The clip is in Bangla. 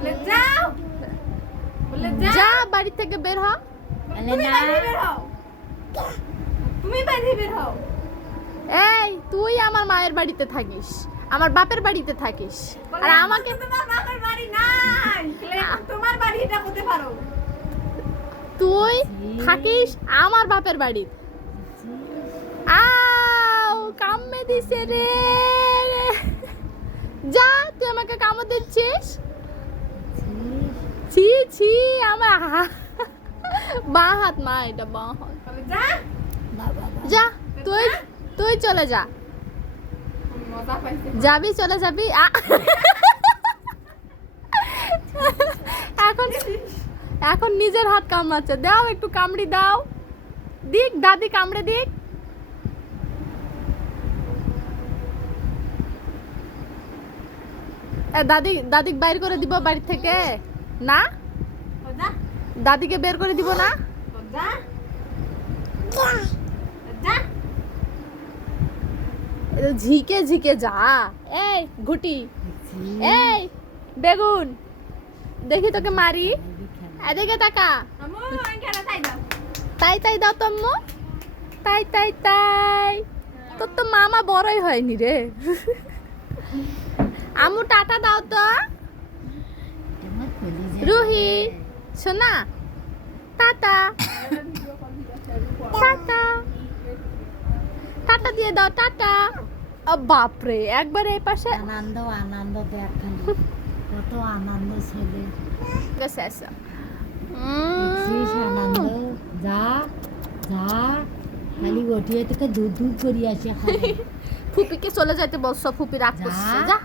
বলে যাও, বলে যাও। যা বাড়ি থেকে বের হ। তুমি বাইরে বের হও, তুমি বাইরে বের হও। এই তুই আমার মায়ের বাড়িতে থাকিস, আমার বাপের বাড়িতে থাকিস, বলে, আর এখন আমাকে তো তোমার বাপের বাড়ি নাই, তাহলে এখন তোমার বাড়ি এটা করতে পারো। তুই থাকিস আমার বাপের বাড়িতে। আউ কামড়ে দিছে রে। যা তুই আমাকে কামড় দিচ্ছিস। ছি ছি আমার বাঁ হাত মা, এটা বাঁ হাত। বলে যা, যা তুই, তুই চলে যা। মজা পাইছে। যাবি চলে যাবি এখন এখন নিজের হাত কামড়াচ্ছে। দাও একটু কামড়ি দাও, দিক দাদি কামড়ে দিক। দাদি দাদিক বাইর করে দিব বাড়ি থেকে না? যা, দাদিকে বের করে দিব না? যা, যা। ঝিকে ঝিকে যা। এই ঘুটি, এই বেগুন, দেখি তোকে মারি। এদিকে তাকা। আমু এখানে তাই দাও। তাই তাই দাও তো আম্মু, তাই তাই তাই। তোর তো মামা বড়ই হয়নি রে। আম্মু টাটা দাও তো। রুহি শোনা, টাটা টাটা, টাটা দিয়ে দাও, টাটা। বাপরে একবার এই পাশে আনন্দ আনন্দ দেখ খালি কত আনন্দ ছেলে গেছে আসা। দেখছিস আনন্দ যা যা খালি ওটিয়ে থেকে দুধ দুধ করি আসে খালি ফুপিকে চলে যাইতে বলছো, ফুপি রাগ করছে। যা